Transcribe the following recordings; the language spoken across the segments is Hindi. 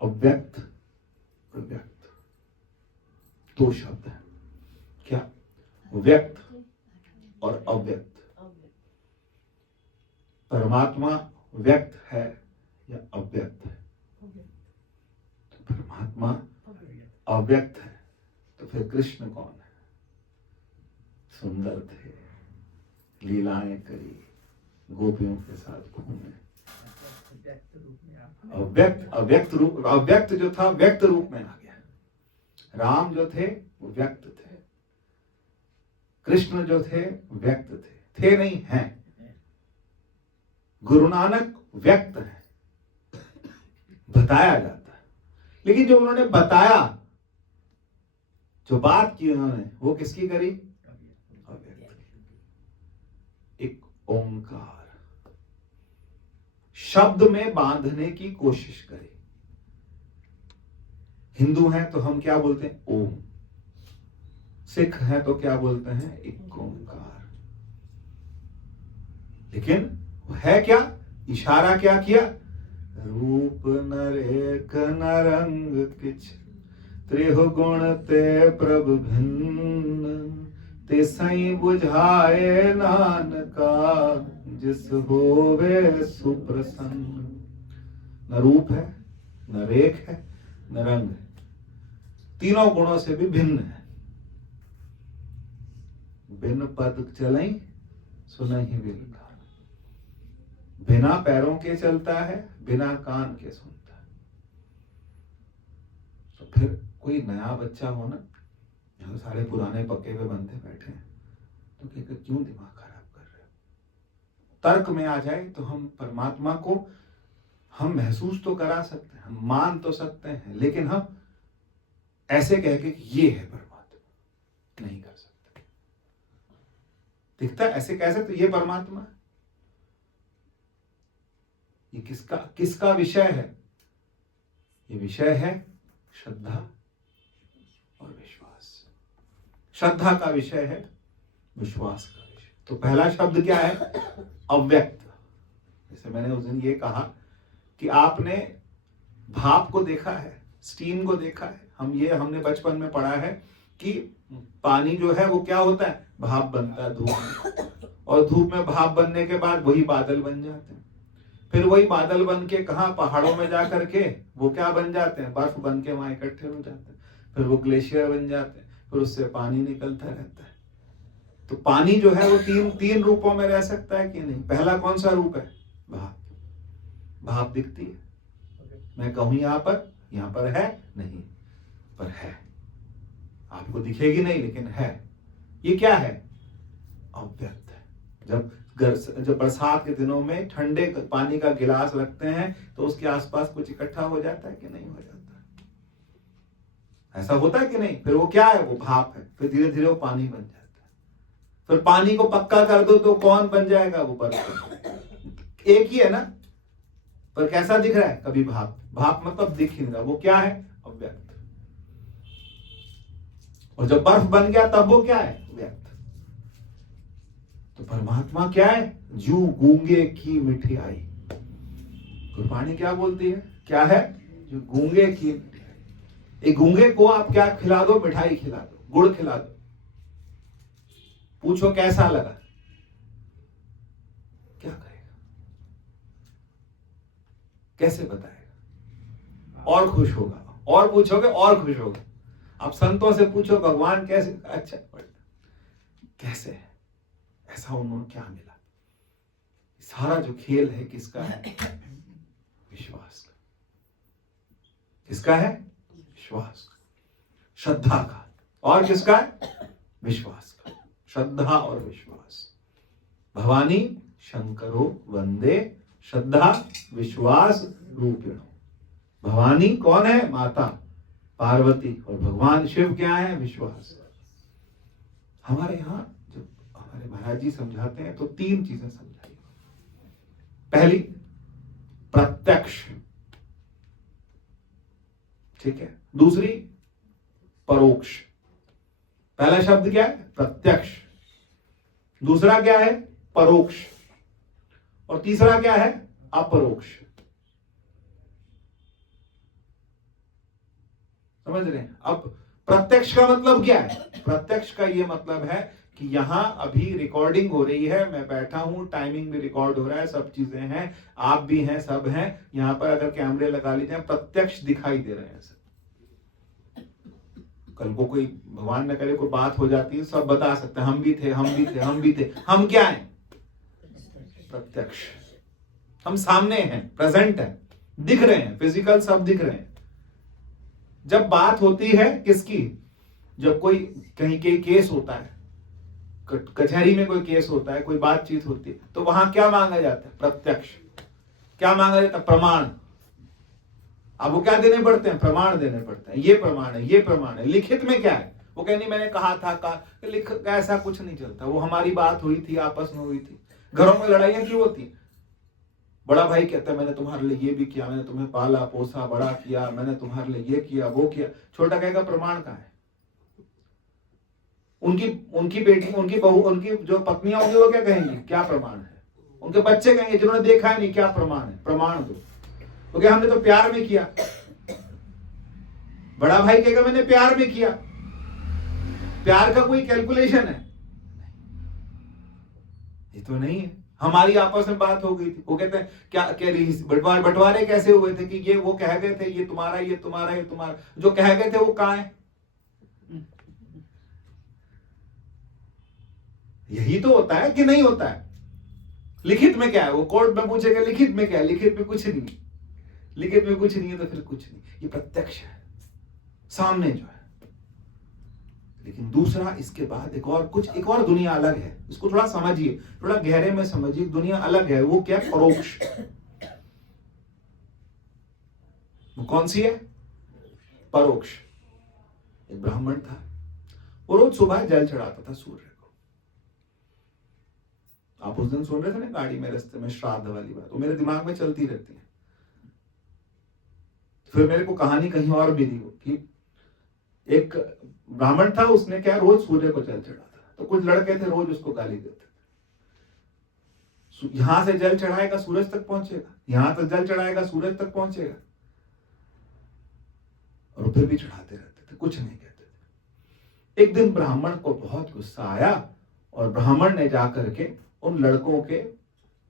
अव्यक्त प्रव्यक्त, दो शब्द है। क्या? व्यक्त और अव्यक्त। परमात्मा व्यक्त है या अव्यक्त है? तो परमात्मा अव्यक्त है, तो फिर कृष्ण कौन है? सुंदर थे, लीलाएं करी, गोपियों के साथ घूमे। अव्यक्त जो था व्यक्त रूप में आ गया। राम जो थे वो व्यक्त थे, कृष्ण जो थे व्यक्त थे नहीं हैं। गुरु नानक व्यक्त है, बताया जाता है, लेकिन जो उन्होंने बताया, जो बात की उन्होंने, वो किसकी करी? एक ओंकार शब्द में बांधने की कोशिश करी। हिंदू हैं तो हम क्या बोलते हैं? ओम। सिख हैं तो क्या बोलते हैं? एक ओंकार। लेकिन वो है क्या? इशारा क्या किया? रूप नरेक नरंग किछ त्रिहुगुण ते प्रभु भिन्न, ते सई बुझाए नानका जिस होवे सुप्रसन्न। न रूप है, न रेख है, न रंग है, तीनों गुणों से भी भिन्न है। बिन पद चलई सुनहि बिन कान, बिना पैरों के चलता है, बिना कान के सुनता है। तो फिर कोई नया बच्चा हो ना, यहाँ सारे पुराने पक्के पे बंदे बैठे हैं, तो कहते क्यों दिमाग खराब कर रहे हो? तर्क में आ जाए तो हम परमात्मा को हम महसूस तो करा सकते हैं, हम मान तो सकते हैं, लेकिन हम ऐसे कह के ये है परमात्मा नहीं कर सकते। दिखता है ऐसे कह सकते ये परमात्मा है। ये किसका विषय है? ये विषय है श्रद्धा और विश्वास। श्रद्धा का विषय है, विश्वास का विषय। तो पहला शब्द क्या है? अव्यक्त। जैसे मैंने उस दिन ये कहा कि आपने भाप को देखा है, स्टीम को देखा है। हमने बचपन में पढ़ा है कि पानी जो है वो क्या होता है? भाप बनता है धूप में, और धूप में भाप बनने के बाद वही बादल बन जाते हैं। फिर वही बादल बन के कहाँ? पहाड़ों में जा करके वो क्या बन जाते हैं? बर्फ बन के वहां इकट्ठे हो जाते हैं। फिर वो ग्लेशियर बन जाते हैं, फिर उससे पानी निकलता रहता है। तो पानी जो है वो तीन रूपों में रह सकता है कि नहीं? पहला कौन सा रूप है? भाप। भाप दिखती है, मैं कहूं यहाँ पर है नहीं, पर है। आपको दिखेगी नहीं, लेकिन है। ये क्या है? अव्यक्त है। जब बरसात के दिनों में ठंडे पानी का गिलास रखते हैं तो उसके आसपास कुछ इकट्ठा हो जाता है कि नहीं हो जाता? ऐसा होता है कि नहीं? फिर वो क्या है? वो भाप है। फिर धीरे धीरे वो पानी बन जाता है। फिर पानी को पक्का कर दो तो कौन बन जाएगा? वो बर्फ। एक ही है ना, पर कैसा दिख रहा है? कभी भाप। भाप मतलब दिख ही नहीं रहा। वो क्या है? अव्यक्त। और जब बर्फ बन गया तब वो क्या है? व्यक्त। तो परमात्मा क्या है? जू गूंगे की मिठाई। गुरबाणी क्या बोलती है? क्या है? जो गूंगे की मिठाई। एक गूंगे को आप क्या खिला दो? मिठाई खिला दो, गुड़ खिला दो, पूछो कैसा लगा? क्या कहेगा? कैसे बताएगा? और खुश होगा। और पूछोगे और खुश होगा। आप संतों से पूछो भगवान कैसे? अच्छा, कैसे है? ऐसा उन्होंने क्या मिला? सारा जो खेल है किसका है? विश्वास का। किसका है? विश्वास का, श्रद्धा का। और किसका है? विश्वास का। श्रद्धा और विश्वास। भवानी शंकरो वंदे श्रद्धा विश्वास रूपिणो। भवानी कौन है? माता पार्वती। और भगवान शिव क्या है? विश्वास। हमारे यहां जब हमारे महाराज जी समझाते हैं तो तीन चीजें समझाई। पहली, प्रत्यक्ष, ठीक है। दूसरी, परोक्ष। पहला शब्द क्या है? प्रत्यक्ष। दूसरा क्या है? परोक्ष। और तीसरा क्या है? अपरोक्ष। समझ रहे हैं? अब प्रत्यक्ष का मतलब क्या है? प्रत्यक्ष का ये मतलब है कि यहां अभी रिकॉर्डिंग हो रही है, मैं बैठा हूं, टाइमिंग में रिकॉर्ड हो रहा है, सब चीजें हैं, आप भी हैं, सब हैं, यहां पर अगर कैमरे लगा ली जाए, प्रत्यक्ष दिखाई दे रहे हैं सब। कल को कोई भगवान न करे कोई बात हो जाती है, सब बता सकते हैं, हम भी थे, हम भी थे, हम भी थे। हम क्या हैं? प्रत्यक्ष। हम सामने हैं, प्रेजेंट है, दिख रहे हैं, फिजिकल सब दिख रहे हैं। जब बात होती है किसकी? जब कोई कहीं के केस होता है, कचहरी में कोई केस होता है, कोई बातचीत होती है, तो वहां क्या मांगा जाता है? प्रत्यक्ष। क्या मांगा जाता है? प्रमाण। अब वो क्या देने पड़ते हैं? प्रमाण देने पड़ते हैं। ये प्रमाण है, ये प्रमाण है। लिखित में क्या है? वो कहनी मैंने कहा था, लिख ऐसा कुछ नहीं चलता। वो हमारी बात हुई थी, आपस में हुई थी। घरों में लड़ाइयां क्यों होती? बड़ा भाई कहता है मैंने तुम्हारे लिए ये भी किया, मैंने तुम्हें पाला पोसा बड़ा किया, मैंने तुम्हारे लिए ये किया वो किया। छोटा कहेगा प्रमाण कहाँ है? उनकी बेटी, उनकी बहू, उनकी जो पत्नियां होंगी वो क्या कहेंगी? क्या प्रमाण है? उनके बच्चे कहेंगे जिन्होंने देखा है नहीं, क्या प्रमाण है? प्रमाण दो। क्योंकि हमने तो प्यार में किया। बड़ा भाई कहेगा मैंने प्यार में किया। प्यार का कोई कैलकुलेशन है? ये तो नहीं है। हमारी आपस में बात हो गई थी, वो कहते हैं क्या बंटवारे कैसे हुए थे कि ये वो कह गए थे ये तुम्हारा, ये तुम्हारा, ये तुम्हारा। जो कह गए थे वो कहां है? यही तो होता है कि नहीं होता है? लिखित में क्या है? वो कोर्ट में पूछेगा लिखित में क्या है? लिखित में कुछ नहीं। लिखित में कुछ नहीं है तो फिर कुछ नहीं। ये प्रत्यक्ष है, सामने जो है। लेकिन दूसरा, इसके बाद एक और दुनिया अलग है। इसको थोड़ा समझिए, थोड़ा गहरे में समझिए। दुनिया अलग है। वो क्या? परोक्ष। वो कौन सी है? परोक्ष। एक ब्राह्मण था, वो रोज सुबह जल चढ़ाता था सूर्य को। आप उस दिन सुन रहे थे ना गाड़ी में, रास्ते में, श्राद्ध वाली बात, वो मेरे दिमाग में चलती रहती है। फिर मेरे को कहानी कहीं और मिली हो कि एक ब्राह्मण था, उसने क्या रोज सूर्य को जल चढ़ाता। तो कुछ लड़के थे रोज उसको गाली देते थे। यहां से जल चढ़ाएगा सूरज तक पहुंचेगा, यहां तक जल चढ़ाएगा सूरज तक पहुंचेगा, और फिर भी चढ़ाते रहते थे, कुछ नहीं कहते थे। एक दिन ब्राह्मण को बहुत गुस्सा आया और ब्राह्मण ने जाकर के उन लड़कों के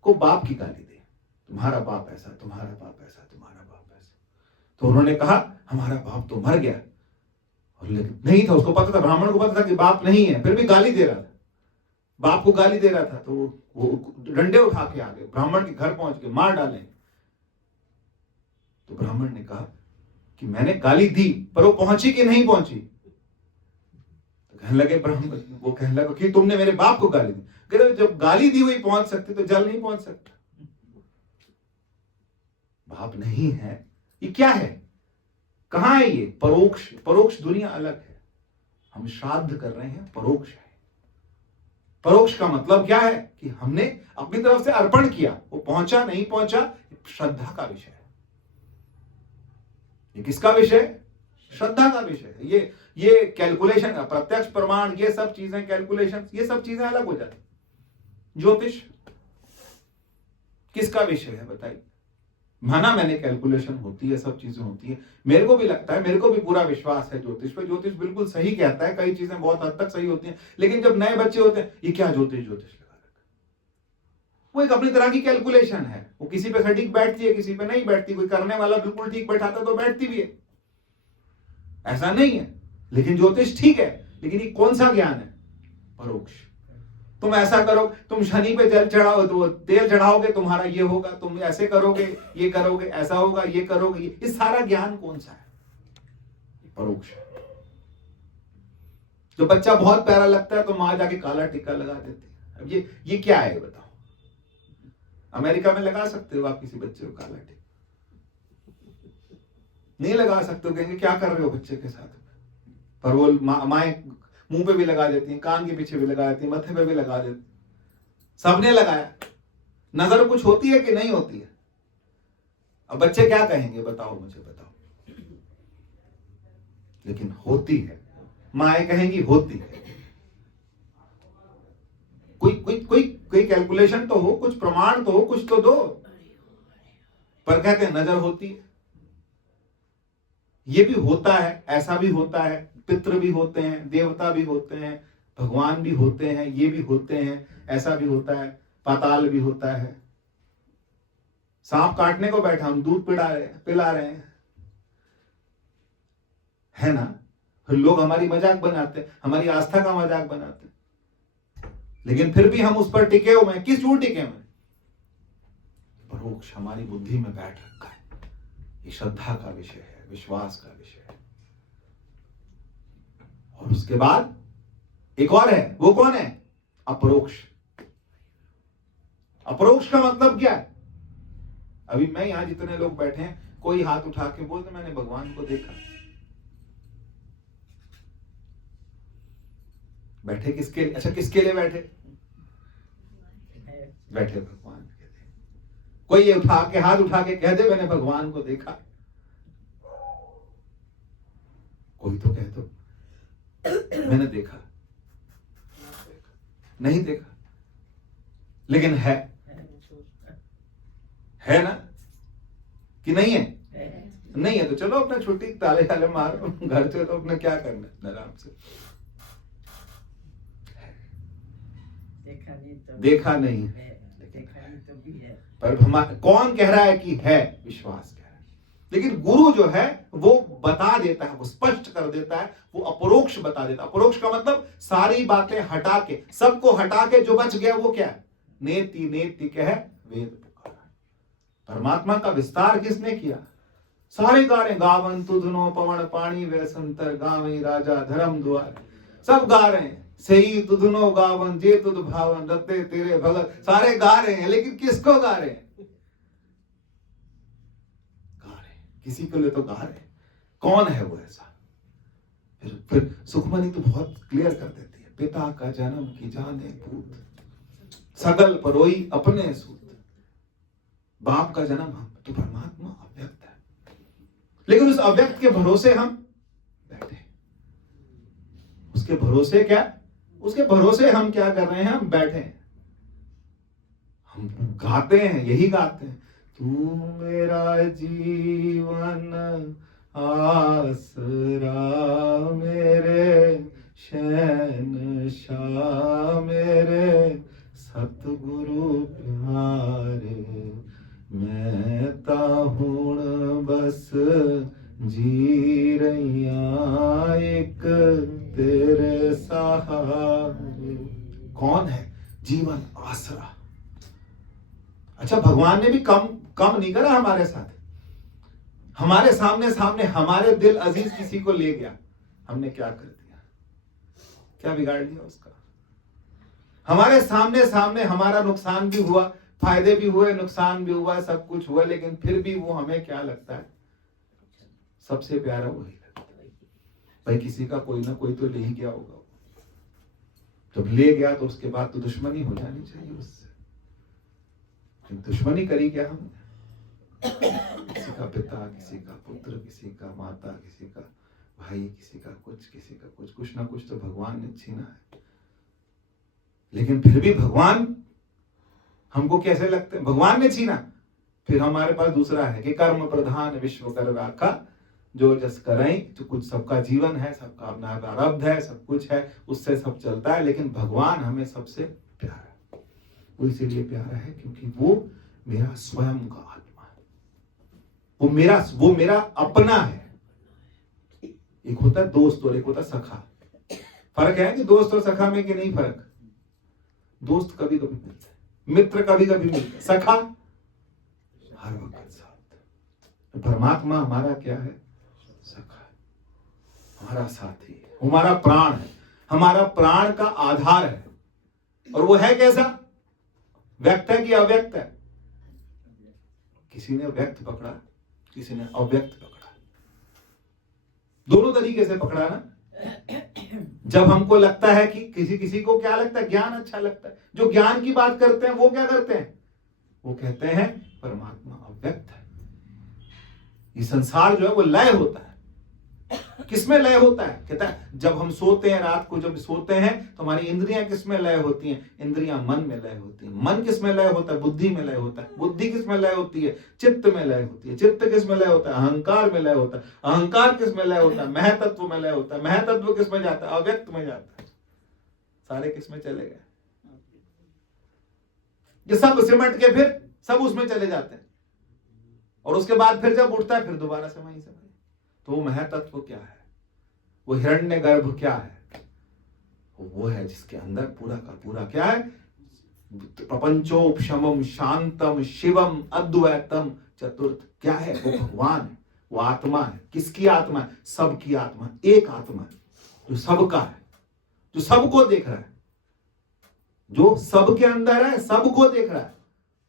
को बाप की गाली दी। तुम्हारा बाप ऐसा, तुम्हारा बाप ऐसा, तुम्हारा बाप ऐसा। तो उन्होंने कहा हमारा बाप तो मर गया। और लेकिन नहीं था, उसको पता था, ब्राह्मण को पता था कि बाप नहीं है, फिर भी गाली दे रहा था, बाप को गाली दे रहा था। तो वो डंडे उठा के आ गए, ब्राह्मण के घर पहुंच के मार डाले। तो ब्राह्मण ने कहा कि मैंने गाली दी, पर वो पहुंची कि नहीं पहुंची? तो कहने लगे ब्राह्मण, वो कहने लगा कि तुमने मेरे बाप को गाली दी। कहते जब गाली दी हुई पहुंच सकती तो जल नहीं पहुंच सकता। बाप नहीं है, ये क्या है? कहां है ये? परोक्ष। परोक्ष दुनिया अलग है। हम श्राद्ध कर रहे हैं, परोक्ष है। परोक्ष का मतलब क्या है? कि हमने अपनी तरफ से अर्पण किया, वो पहुंचा नहीं पहुंचा, श्रद्धा का विषय है। ये किसका विषय? श्रद्धा का विषय है। ये कैलकुलेशन का, प्रत्यक्ष प्रमाण, ये सब चीजें, कैलकुलेशन, ये सब चीजें अलग हो जाती। ज्योतिष किसका विषय है बताइए? माना मैंने कैलकुलेशन होती है, सब चीजें होती है, मेरे को भी लगता है, मेरे को भी पूरा विश्वास है ज्योतिष पे। ज्योतिष बिल्कुल सही कहता है, कई चीजें बहुत हद तक सही होती हैं। लेकिन जब नए बच्चे होते हैं, ये क्या ज्योतिष लगा रखा, वो एक अपनी तरह की कैलकुलेशन है। वो किसी पे सटीक बैठती है, किसी पे नहीं बैठती। कोई करने वाला बिल्कुल ठीक बैठाता तो बैठती भी है, ऐसा नहीं है। लेकिन ज्योतिष ठीक है, लेकिन ये कौन सा ज्ञान है? परोक्ष। तुम ऐसा करो, तुम शनि पे जल चढ़ाओ तो तेल चढ़ाओगे, तुम्हारा ये होगा, तुम ऐसे करोगे, ये करोगे, ऐसा होगा, ये करोगे, ये सारा ज्ञान कौन सा है? परोक्ष। जो बच्चा बहुत प्यारा लगता है तो मां जाके काला टीका लगा देती है। अब ये क्या है बताओ? अमेरिका में लगा सकते हो आप किसी बच्चे को काला टीका? नहीं लगा सकते हो, कहेंगे क्या कर रहे हो बच्चे के साथ। पर वो माएं मुंह पे भी लगा देती हैं, कान के पीछे भी लगा देती हैं, मत्थे पे भी लगा देती। सबने लगाया। नजर कुछ होती है कि नहीं होती है? अब बच्चे क्या कहेंगे बताओ, मुझे बताओ। लेकिन होती है। माएं कहेंगी होती है। कोई कैलकुलेशन तो हो, कुछ प्रमाण तो हो, कुछ तो दो। पर कहते हैं नजर होती है। ये भी होता है, ऐसा भी होता है, पितृ भी होते हैं, देवता भी होते हैं, भगवान भी होते हैं, ये भी होते हैं, ऐसा भी होता है, पाताल भी होता है। सांप काटने को बैठा, हम दूध पिला रहे हैं, है ना। लोग हमारी मजाक बनाते हैं, हमारी आस्था का मजाक बनाते हैं, लेकिन फिर भी हम उस पर टिके हुए हैं। किस झूठ टिके हुए? परोक्ष हमारी बुद्धि में बैठ रखा है। ये श्रद्धा का विषय है, विश्वास का विषय है। और उसके बाद एक और है, वो कौन है? अपरोक्ष। अपरोक्ष का मतलब क्या है? अभी मैं यहां जितने लोग बैठे हैं, कोई हाथ उठा के बोलते मैंने भगवान को देखा। बैठे किसके लिए? अच्छा, किसके लिए बैठे? बैठे भगवान के लिए। कोई ये उठा के हाथ उठा के कह दे मैंने भगवान को देखा? कोई तो कह दो मैंने देखा। नहीं देखा, लेकिन है ना कि नहीं है? नहीं है तो चलो अपना छुट्टी ताले ताले मारो, घर से तो अपने क्या करना है, आराम से। देखा नहीं है, पर कौन कह रहा है कि है? विश्वास कह रहा है। लेकिन गुरु जो है वो बता देता है, वो स्पष्ट कर देता है, वो अपरोक्ष बता देता है। अपरोक्ष का मतलब सारी बातें हटा के, सबको हटा के जो बच गया वो क्या है? नेति नेति कह वेद पुकारा। परमात्मा का विस्तार किसने किया? सारे गा रहे, गावन तुधनो पवन पानी वे संतर गावे राजा धर्म द्वार, सब गा रहे हैं। सही तुधनो गावन जे तुध भावन रते तेरे भगत, सारे गा रहे हैं, लेकिन किसको गा रहे हैं? गा रहे हैं किसी के लिए तो गा रहे हैं। कौन है वो ऐसा? फिर सुखमनी तो बहुत क्लियर कर देती है, पिता का जन्म की जाने पूत, सगल परोई अपने सूत। बाप का जन्म हम तो परमात्मा अव्यक्त है, लेकिन उस अव्यक्त के भरोसे हम बैठे। उसके भरोसे क्या? उसके भरोसे हम क्या कर रहे हैं? हम बैठे हैं, हम गाते हैं, यही गाते हैं, तू मेरा जीवन आसरा मेरे शहंशाह मेरे सतगुरु प्यारे, मैं ताहुण बस जी रैया एक तेरे सहारे। कौन है? जीवन आसरा। अच्छा, भगवान ने भी कम नहीं करा हमारे साथ। हमारे सामने हमारे दिल अजीज किसी को ले गया, हमने क्या कर दिया? क्या बिगाड़ दिया उसका? हमारे सामने हमारा नुकसान भी हुआ, फायदे भी हुए, नुकसान भी हुआ, सब कुछ हुआ, लेकिन फिर भी वो हमें क्या लगता है? सबसे प्यारा वही लगता है। भाई किसी का कोई ना कोई तो ले ही गया होगा। जब ले गया तो उसके बाद तो दुश्मनी हो जानी चाहिए उससे। दुश्मनी करी क्या हमने? किसी का पिता, किसी का पुत्र, किसी का माता, किसी का भाई, किसी का कुछ ना कुछ तो भगवान ने छीना है। लेकिन फिर भी भगवान हमको कैसे लगते हैं? भगवान ने छीना। फिर हमारे पास दूसरा है कि कर्म प्रधान विश्व कर राखा, जो जस करें, जो कुछ सबका जीवन है, सबका अपना प्रारब्ध है, सब कुछ है, उससे सब चलता है। लेकिन भगवान हमें सबसे प्यारा है। वो इसीलिए प्यारा है क्योंकि वो मेरा स्वयं का आत्मा है, वो मेरा अपना है। एक होता है दोस्त और एक होता है सखा। फर्क है कि दोस्त और सखा में कि नहीं फर्क? दोस्त कभी कभी मिलता है, मित्र कभी कभी मिलता है, सखा हर वक्त साथ। परमात्मा हमारा क्या है? सखा है, हमारा साथी है, हमारा प्राण है, हमारा प्राण का आधार है। और वो है कैसा? व्यक्त है कि अव्यक्त है? किसी ने व्यक्त पकड़ा, किसी ने अव्यक्त पकड़ा, दोनों तरीके से पकड़ा ना। जब हमको लगता है कि किसी को क्या लगता है? ज्ञान अच्छा लगता है। जो ज्ञान की बात करते हैं वो क्या करते हैं? वो कहते हैं परमात्मा अव्यक्त है। ये संसार जो है वो लय होता है, किसमें लय होता है? कहता है जब हम सोते हैं, रात को जब सोते हैं तो हमारी इंद्रियां किसमें लय होती हैं? इंद्रियां मन में लय होती हैं। मन किसमें लय होता है? बुद्धि में लय होता है। बुद्धि किसमें लय होती है? चित्त में लय होती है। चित्त किसमें लय होता है? अहंकार में लय होता है। अहंकार किसमें लय होता है? महतत्व में लय होता है। महतत्व किसमें जाता है? अव्यक्त में जाता है। सारे किसमें चले गए? ये सब सिमट के फिर सब उसमें चले जाते हैं, और उसके बाद फिर जब उठता है फिर दोबारा से वहीं से। तो वो महतत्व क्या है? वो हिरण्य गर्भ क्या है? वो है जिसके अंदर पूरा का पूरा क्या है? प्रपंचोपशमम शांतम शिवम अद्वैतम चतुर्थ क्या है? वो भगवान है, वो आत्मा है। किसकी आत्मा है? सबकी आत्मा, एक आत्मा है जो सबका है, जो सबको देख रहा है, जो सबके अंदर है, सबको देख रहा है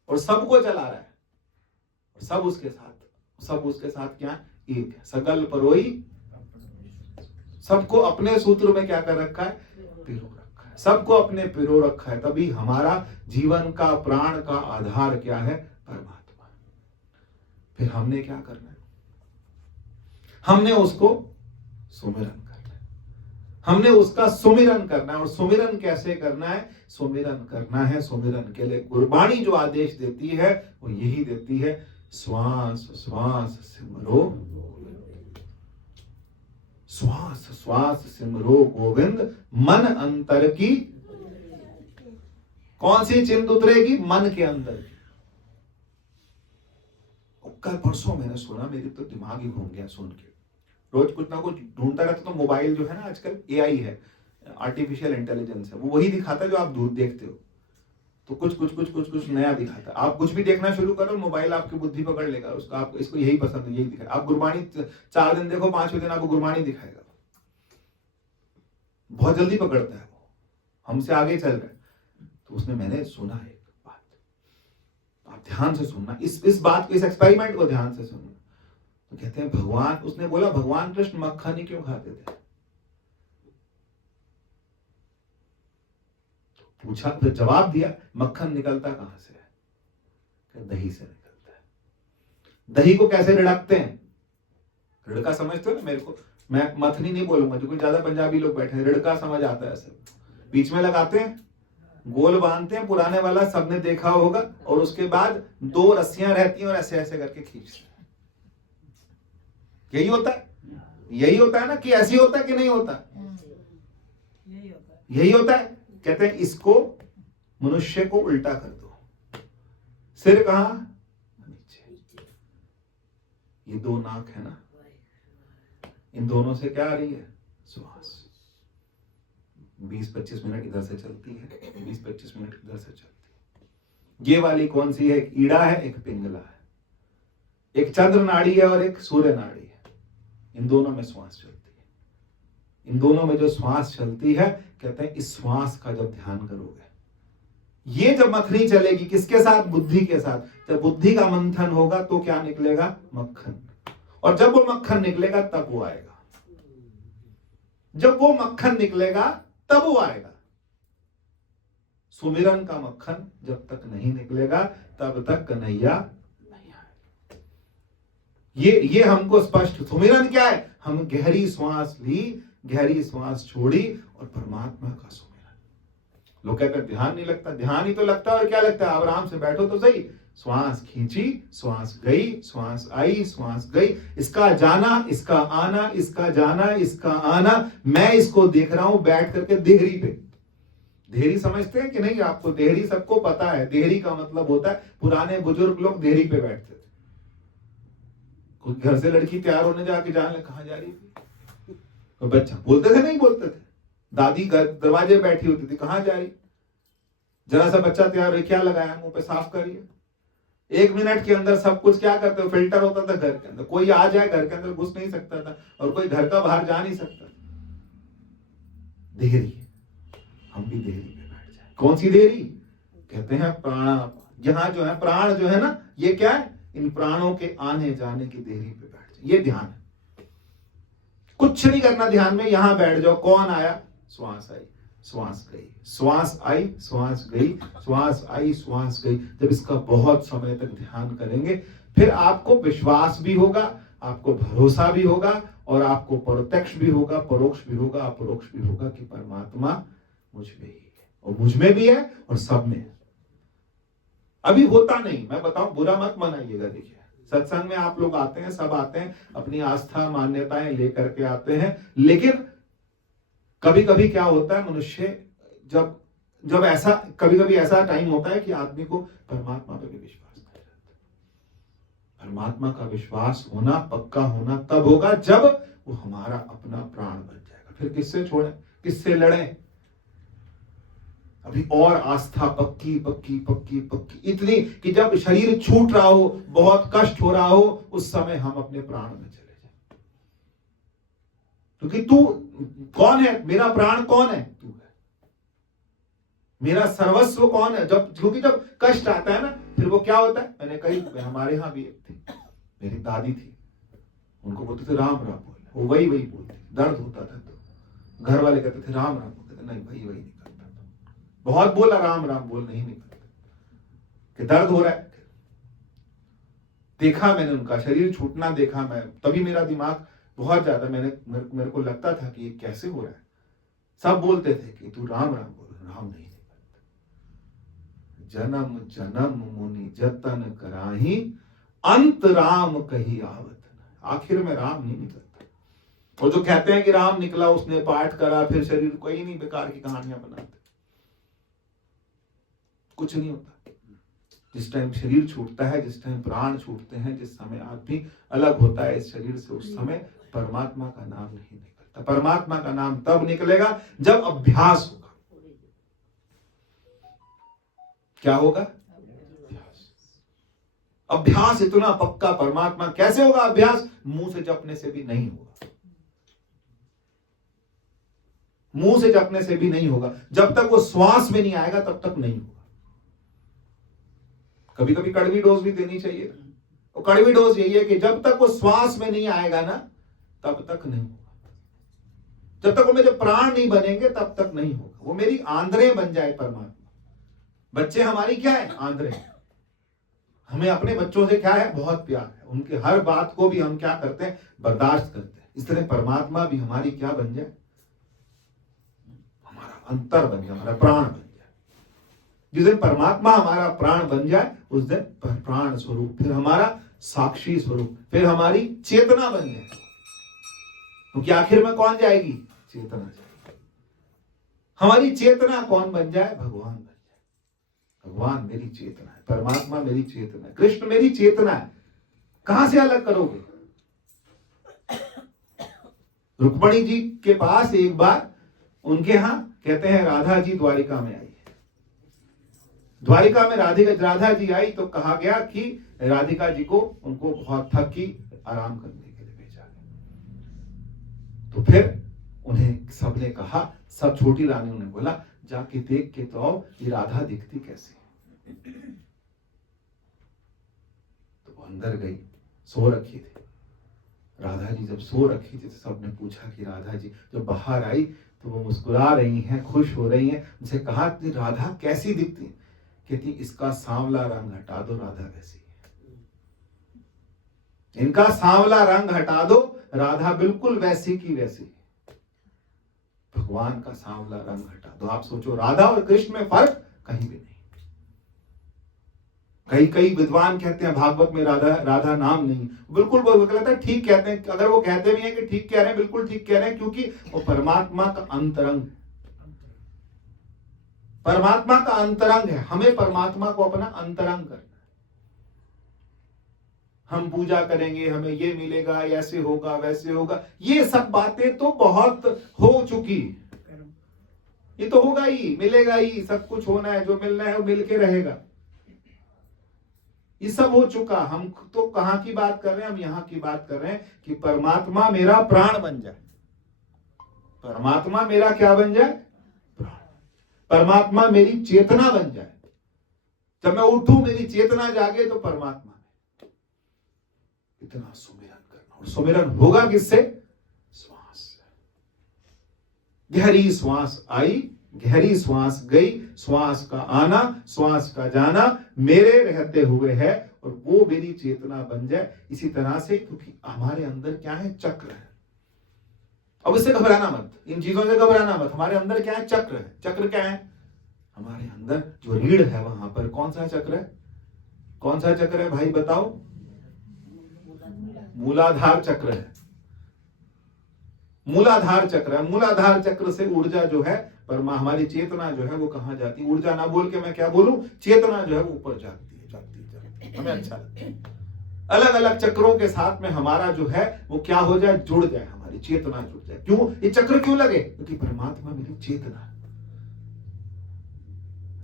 और सबको चला रहा है, और सब उसके साथ क्या? एक है। सकल परोई, सबको अपने सूत्र में क्या कर रखा है? पिरो रखा है। सबको अपने पिरो रखा है। तभी हमारा जीवन का, प्राण का आधार क्या है? परमात्मा। फिर हमने क्या करना है? हमने उसको सुमिरन करना है। हमने उसका सुमिरन करना है। और सुमिरन कैसे करना है? सुमिरन करना है, सुमिरन के लिए गुरबाणी जो आदेश देती है वो यही देती है, श्वास श्वास सिमरो, श्वास श्वास सिमरो गोविंद, मन अंतर की। कौन सी चिंत उतरेगी? मन के अंदर की। कल परसों मैंने सुना, मेरी तो दिमाग ही घूम गया सुन के। रोज कुछ ना कुछ ढूंढता रहता, तो मोबाइल जो है ना आजकल एआई है, आर्टिफिशियल इंटेलिजेंस है, वो वही दिखाता है जो आप दूर देखते हो। तो कुछ नया दिखाता है। आप कुछ भी देखना शुरू करो, मोबाइल आपकी बुद्धि पकड़ लेगा उसका। आपको इसको यही पसंद है, यही दिखाएगा। आप गुरबाणी 4 दिन देखो, 5वें दिन आपको गुरबाणी दिखाएगा। बहुत जल्दी पकड़ता है वो, हमसे आगे चल रहा है। तो उसने, मैंने सुना एक बात, आप ध्यान से सुनना, इस बात को, इस एक्सपेरिमेंट को ध्यान से सुनना। तो कहते हैं भगवान, उसने बोला भगवान कृष्ण मक्खन ही क्यों खाते थे? पूछा, फिर जवाब दिया, मक्खन निकलता कहां से है? दही से निकलता है। दही को कैसे रिड़कते हैं? रिड़का समझते हो ना? मेरे को, मैं मथनी नहीं बोलूंगा, जो कोई ज्यादा पंजाबी लोग बैठे हैं, रिड़का समझ आता है। ऐसे बीच में लगाते हैं, गोल बांधते हैं, पुराने वाला सबने देखा होगा, और उसके बाद 2 रस्सियां रहती हैं और ऐसे ऐसे करके खींचते हैं। यही होता है, यही होता है ना? कि ऐसी होता है कि नहीं होता? यही होता है। कहते हैं इसको, मनुष्य को उल्टा कर दो, सिर कहां? नीचे। ये 2 नाक है ना, इन दोनों से क्या आ रही है? श्वास। 20-25 मिनट इधर से चलती है, 20-25 मिनट इधर से चलती है। ये वाली कौन सी है? एक ईड़ा है, एक पिंगला है, एक चंद्र नाड़ी है और एक सूर्य नाड़ी है। इन दोनों में श्वास चलती है। इन दोनों में जो श्वास चलती है, कहते हैं इस श्वास का जब ध्यान करोगे, ये जब मथनी चलेगी, किसके साथ? बुद्धि के साथ। जब बुद्धि का मंथन होगा तो क्या निकलेगा? मक्खन। और जब वो मक्खन निकलेगा तब वो आएगा। जब वो मक्खन निकलेगा तब वो आएगा। सुमिरन का मक्खन जब तक नहीं निकलेगा तब तक कन्हैया नहीं आएगा। ये हमको स्पष्ट। सुमिरन क्या है? हम गहरी श्वास ली, गहरी श्वास छोड़ी और परमात्मा का सुमिरन। लोग कहते हैं ध्यान नहीं लगता। ध्यान ही तो लगता है। और क्या लगता है? आप आराम से बैठो तो सही, श्वास खींची, श्वास गई, श्वास आई, श्वास गई, इसका जाना, इसका आना, इसका जाना, इसका आना। मैं इसको देख रहा हूं बैठ करके देहरी पे। देहरी समझते हैं कि नहीं? आपको देहरी सबको पता है। देहरी का मतलब होता है, पुराने बुजुर्ग लोग देहरी पे बैठते थे। कुछ घर से लड़की तैयार होने जाके जान ले, कहां जा रही थी? कोई बच्चा बोलते थे, नहीं बोलते थे। दादी दरवाजे बैठी होती थी, कहां जा रही? जरा सा बच्चा तैयार हो, क्या लगाया मुंह पे, साफ करिए। 1 मिनट के अंदर सब कुछ क्या करते हो? फिल्टर होता था घर के अंदर। कोई आ जाए घर के अंदर घुस नहीं सकता था, और कोई घर का बाहर जा नहीं सकता। देहरी, हम भी देहरी पे बैठ जाए। कौन सी देहरी? कहते हैं प्राण। यहां जो है प्राण जो है ना, ये क्या है? इन प्राणों के आने जाने की देहरी पे बैठ जाए। ये ध्यान है। कुछ नहीं करना ध्यान में, यहां बैठ जाओ। कौन आया? श्वास आई, श्वास गई, श्वास आई, श्वास गई, श्वास आई, श्वास गई। जब इसका बहुत समय तक ध्यान करेंगे, फिर आपको विश्वास भी होगा, आपको भरोसा भी होगा और आपको प्रत्यक्ष भी होगा, परोक्ष भी होगा, अपरोक्ष भी होगा कि परमात्मा मुझ में ही है और मुझ में भी है और सब में है। अभी होता नहीं, मैं बताऊं, बुरा मत मनाइएगा। देखिए सत्संग में आप लोग आते हैं, सब आते हैं, अपनी आस्था मान्यताएं लेकर के आते हैं, लेकिन कभी कभी क्या होता है, मनुष्य जब ऐसा कभी कभी ऐसा टाइम होता है कि आदमी को परमात्मा पे भी विश्वास नहीं रहता। परमात्मा का विश्वास होना, पक्का होना तब होगा जब वो हमारा अपना प्राण बन जाएगा। फिर किससे छोड़ें, किससे लड़ें? अभी और आस्था पक्की पक्की पक्की पक्की इतनी कि जब शरीर छूट रहा हो, बहुत कष्ट हो रहा हो, उस समय हम अपने प्राण में चले जाए। क्योंकि तू कौन है? मेरा प्राण कौन है? तू है। मेरा सर्वस्व कौन है? क्योंकि जब कष्ट आता है ना, फिर वो क्या होता है, मैंने कही, हमारे यहां भी एक थी, मेरी दादी थी, उनको बोलते थे राम राम बोल, वो वही बोलती। दर्द होता था तो घर वाले कहते थे राम राम, कहते नहीं वही निकलता था। बहुत बोला राम राम बोल, नहीं निकलता कि दर्द हो रहा है। देखा मैंने उनका शरीर छूटना, देखा मैं, तभी मेरा दिमाग बहुत ज्यादा, मेरे को लगता था कि ये कैसे हो रहा है। सब बोलते थे कि तू राम राम बोल, राम नहीं निकलता। जन्म जन्म मुनि जतन कराही, अंत राम कही आवत। आखिर में राम नहीं निकलता। और जो कहते हैं कि राम निकला, उसने पाठ करा, फिर शरीर कोई नहीं, बेकार की कहानियां बनाते, कुछ नहीं होता। जिस टाइम शरीर छूटता है, जिस टाइम प्राण छूटते हैं, जिस समय आदमी अलग होता है इस शरीर से, उस समय परमात्मा का नाम नहीं निकलता। परमात्मा का नाम तब निकलेगा जब अभ्यास होगा। क्या होगा? अभ्यास इतना पक्का। परमात्मा कैसे होगा अभ्यास? मुंह से जपने से भी नहीं होगा। मुंह से जपने से भी नहीं होगा। जब तक वो श्वास में नहीं आएगा तब तक नहीं होगा। कभी कभी कड़वी डोज भी देनी चाहिए। और कड़वी डोज यही है कि जब तक वो श्वास में नहीं आएगा ना, तब तक नहीं होगा। जब तक वो मेरे प्राण नहीं बनेंगे तब तक नहीं होगा। वो मेरी आंद्रें बन जाए परमात्मा। बच्चे हमारी क्या है? आंद्रें। हमें अपने बच्चों से क्या है? बहुत प्यार है। उनके हर बात को भी हम क्या करते हैं? बर्दाश्त करते हैं। इस तरह परमात्मा भी हमारी क्या बन जाए? हमारा अंतर बन जाए, हमारा प्राण बन जाए। जिस दिन परमात्मा हमारा प्राण बन जाए, उस दिन प्राण स्वरूप, फिर हमारा साक्षी स्वरूप, फिर हमारी चेतना बन जाए। क्योंकि आखिर में कौन जाएगी? चेतना जाएगी। हमारी चेतना कौन बन जाए? भगवान बन जाए। भगवान मेरी चेतना है, परमात्मा मेरी चेतना है, कृष्ण मेरी चेतना है। कहां से अलग करोगे? रुक्मणी जी के पास एक बार उनके यहां कहते हैं राधा जी द्वारिका में आई। द्वारिका में राधा जी आई तो कहा गया कि राधिका जी को, उनको बहुत थकी, आराम करने के लिए भेजा गया। तो फिर उन्हें सबने कहा, सब छोटी रानियों ने बोला जाके देख के तो आओ ये राधा दिखती कैसी है। तो वो अंदर गई, सो रखी थी राधा जी। जब सो रखी थी तो सबने पूछा कि राधा जी, जब बाहर आई तो वो मुस्कुरा रही हैं, खुश हो रही हैं। उनसे कहा कि राधा कैसी दिखती? कहती इसका सांवला रंग हटा दो, राधा कैसी है। इनका सांवला रंग हटा दो, राधा बिल्कुल वैसी की वैसी। भगवान का सांवला रंग हटा दो। आप सोचो, राधा और कृष्ण में फर्क कहीं भी नहीं। कई विद्वान कहते हैं भागवत में राधा नाम नहीं। बिल्कुल वो कहता है, ठीक कहते हैं। अगर वो कहते भी हैं कि ठीक कह रहे हैं, बिल्कुल ठीक कह रहे हैं, क्योंकि वो परमात्मा का अंतरंग, परमात्मा का अंतरंग है। हमें परमात्मा को अपना अंतरंग करना है। हम पूजा करेंगे, हमें ये मिलेगा, ऐसे होगा, वैसे होगा, ये सब बातें तो बहुत हो चुकी। ये तो होगा ही, मिलेगा ही, सब कुछ होना है, जो मिलना है वो मिल के रहेगा। ये सब हो चुका। हम तो कहां की बात कर रहे हैं? हम यहां की बात कर रहे हैं कि परमात्मा मेरा प्राण बन जाए। परमात्मा मेरा क्या बन जाए? प्राण। परमात्मा मेरी चेतना बन जाए। जब मैं उठूं मेरी चेतना जागे तो परमात्मा में इतना सुमिरन करना। और सुमिरन होगा किससे? श्वास। गहरी श्वास आई, गहरी श्वास गई, श्वास का आना, श्वास का जाना मेरे रहते हुए है और वो मेरी चेतना बन जाए। इसी तरह से, क्योंकि हमारे अंदर क्या है, चक्र है। अब इससे घबराना मत, इन चीजों से घबराना मत। हमारे अंदर क्या है, चक्र है। चक्र क्या है, हमारे अंदर जो रीढ़ है वहां पर कौन सा चक्र है, कौन सा चक्र है भाई बताओ? मूलाधार चक्र है। मूलाधार चक्र है। मूलाधार चक्र से ऊर्जा जो है, हमारी चेतना जो है वो कहां जाती है? ऊर्जा ना बोल के मैं क्या बोलूं, चेतना जो है वो ऊपर जाती है, जाती है। हमें अच्छा लगता है अलग अलग चक्रों के साथ में हमारा जो है वो क्या हो जाए, जुड़ जाए, हमारी चेतना जुड़ जाए। क्यों ये चक्र क्यों लगे? क्योंकि परमात्मा मेरी चेतना है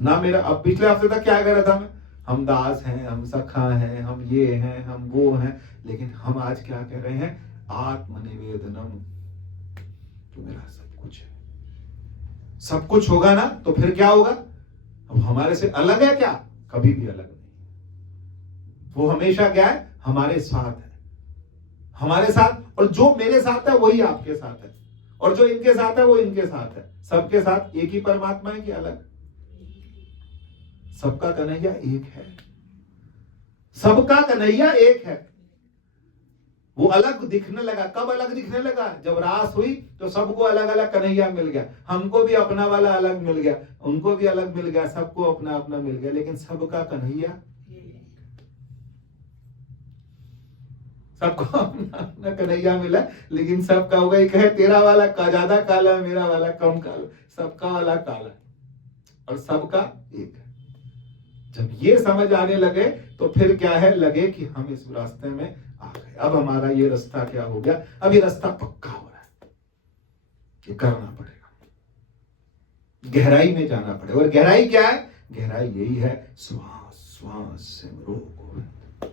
ना। मेरा अब पिछले हफ्ते तक क्या कह रहा था मैं, हम दास हैं, हम सखा हैं, हम ये हैं, हम वो हैं, लेकिन हम आज क्या कह रहे हैं, आत्मनिवेदनम, तो मेरा सब कुछ है। सब कुछ होगा ना तो फिर क्या होगा? अब हमारे से अलग है क्या? कभी भी अलग नहीं। वो हमेशा क्या है, हमारे साथ है, हमारे साथ। और जो मेरे साथ है वही आपके साथ है, और जो इनके साथ है वो इनके साथ है। सबके साथ एक ही परमात्मा है कि अलग? सबका कन्हैया एक है, सबका कन्हैया एक है। वो अलग दिखने लगा, कब अलग दिखने लगा? जब रास हुई तो सबको अलग अलग कन्हैया मिल गया। हमको भी अपना वाला अलग मिल गया, उनको भी अलग मिल गया, सबको अपना अपना मिल गया, लेकिन सबका कन्हैया, सबको अपना अपना कन्हैया मिला, लेकिन सबका होगा एक है। तेरा वाला का ज्यादा काला, मेरा वाला कम काला, सबका वाला काला और सबका एक है। जब ये समझ आने लगे तो फिर क्या है, लगे कि हम इस रास्ते में आ गए। अब हमारा ये रास्ता क्या हो गया, अब ये रास्ता पक्का हो रहा है, ये करना पड़ेगा, गहराई में जाना पड़ेगा। और गहराई क्या है? गहराई यही है, श्वास श्वास सिमरो गोविंद,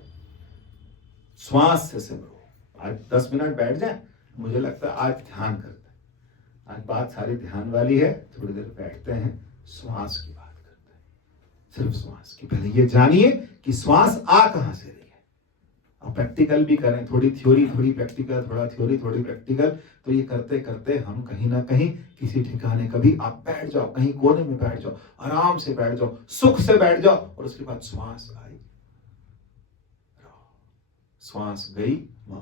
श्वास से सिमरो। आज 10 मिनट बैठ जाए, मुझे लगता है आज ध्यान करते हैं, आज बात सारी ध्यान वाली है। थोड़ी देर बैठते हैं, श्वास की बात करते हैं, सिर्फ श्वास की। पहले ये जानिए कि श्वास आ कहां से रही है। अब प्रैक्टिकल भी करें, थोड़ी थ्योरी थोड़ी प्रैक्टिकल, थोड़ा थ्योरी थोड़ी प्रैक्टिकल। तो ये करते करते हम कहीं ना कहीं किसी ठिकाने, कभी आप बैठ जाओ, कहीं कोने में बैठ जाओ, आराम से बैठ जाओ, सुख से बैठ जाओ, और उसके बाद श्वास आई, श्वास गई मां,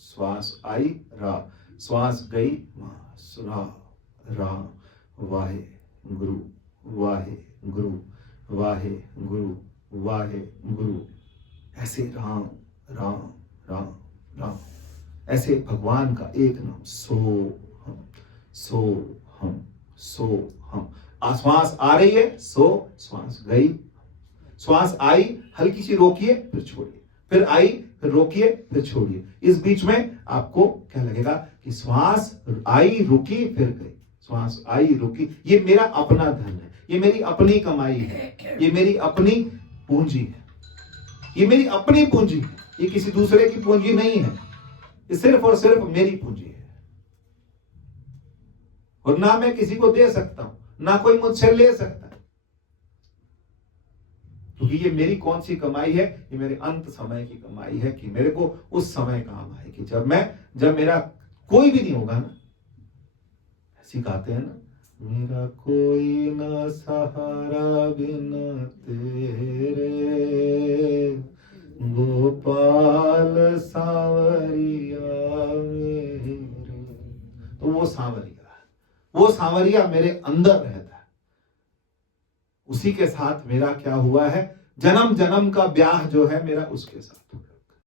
श्वास आई रा, श्वास गई मां, सुरा रा, वाहे गुरु, वाहे गुरु, वाहे गुरु, वाहे गुरु। ऐसे राम राम राम राम, ऐसे भगवान का एक नाम, सो हम सो हम सो हम। श्वास आ रही है, सो, श्वास गई, श्वास आई, हल्की सी रोकिए फिर छोड़िए, फिर आई फिर रोकिए फिर छोड़िए। इस बीच में आपको क्या लगेगा कि श्वास आई रुकी फिर गई, श्वास आई रुकी। ये मेरा अपना धन है, ये मेरी अपनी कमाई है, ये मेरी अपनी पूंजी है, ये मेरी अपनी पूंजी है, ये किसी दूसरे की पूंजी नहीं है, ये सिर्फ और सिर्फ मेरी पूंजी है। और ना मैं किसी को दे सकता हूं, ना कोई मुझसे ले सकता है, क्योंकि ये मेरी कौन सी कमाई है, ये मेरे अंत समय की कमाई है, कि मेरे को उस समय काम आएगी जब मेरा कोई भी नहीं होगा ना। ऐसी गाते हैं ना, मेरा कोई ना सहारा बिना तेरे, गोपाल सांवरिया मेरे। तो वो सांवरिया मेरे अंदर रहता है, उसी के साथ मेरा क्या हुआ है, जन्म जन्म का ब्याह जो है मेरा उसके साथ हुआ।